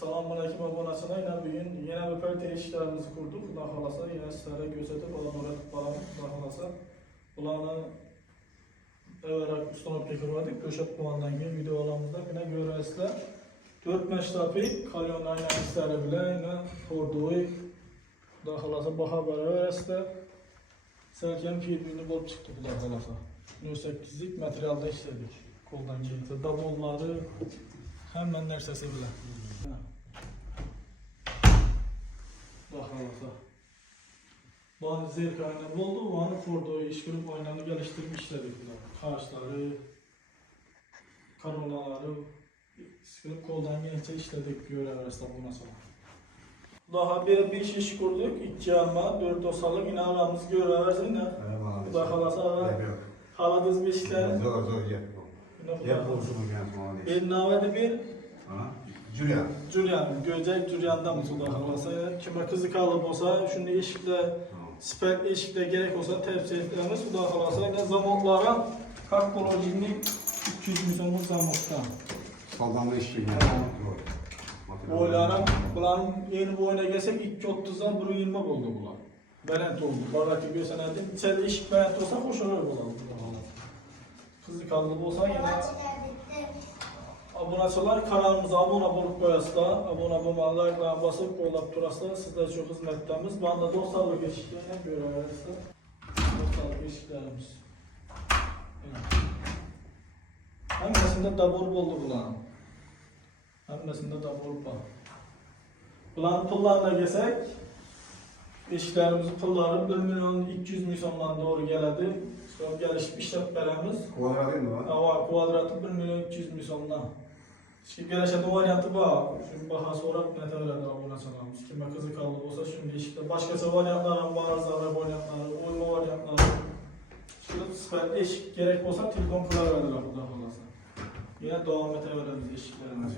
Selamünaleyküm abonasına yine bugün yine bir parti işlerimizi kurduk. Xudo xolasa yine sizlere gösterip olanları falan Xudo xolasa bularni evvelak ustanovka qildik. O'sha puandan keyin videolarimizda yine görürsüzler. 4 meşrapi kalyon aynanishlari bilan yine Fordoy Xudo xolasa baho beraversizlar. Selkem filmini bo'lib chiqdi Xudo xolasa. 8lik materialda ishladik. Qo'ldan kelsa dabollari hamma narsasi bilan. Xudo bana zevkayla oldu, bana Fordo'yu iş görüp oynanı geliştirip işledik. Karşıları, karolaları, sıkılıp koldan gelince işledik göreverse bundan sonra. Daha bir iş kurduk, 2 ama 4 dosalık yine aramız göreverse yine. Xudo xolasa haladız bir işler. Zor yap olsun yani. Bir navede bir Julian. Göcek Julian'dan Xudo xolasa. Kime kızı kalıp olsa, şimdi eşikle spek eşikle gerek olsa tepsi etlerimiz Xudo xolasa. Yine zamotlara kak kolojinin 200 milyonluk zamottan. Saldanma iş gibi. Boylarım, buların yeni boyuna gelsek 2.30'dan 1.20 oldu bular. Berent oldu. Baradaki bir senede içeride eşik berent olsa hoş olur bular. Kızı kalıp olsa yine abonaçılar kanalımıza abone olup koyasılar, abone olmalarla basıp koyup durasılar. Sizler çok hizmetlerimiz. Bana da dostlarlık eşiklerine göre verirse. Dostlarlık eşiklerimiz. Hemesinde dabur oldu bulan. Hemesinde dabur var. Bulan pullarına gelsek, eşiklerimizin pulları 1 milyon 200 milyondan doğru geldi. Sonra gelişip işletmelerimiz. Kvadrat değil mi var? Hava kvadratı 1 milyon 200 milyondan. Şimdi gelişte varyantı var. Şimdi baha sonra ne kadar abonaçılarımız. Kime kızı kaldı olsa şimdi işte başkası varyantları, bazıları varyantları, uyma varyantları. Şimdi sıfır eşik gerek olsa telefon kılaverdiler Xudo xolasa. Yine devam edebiliriz eşiklerimiz.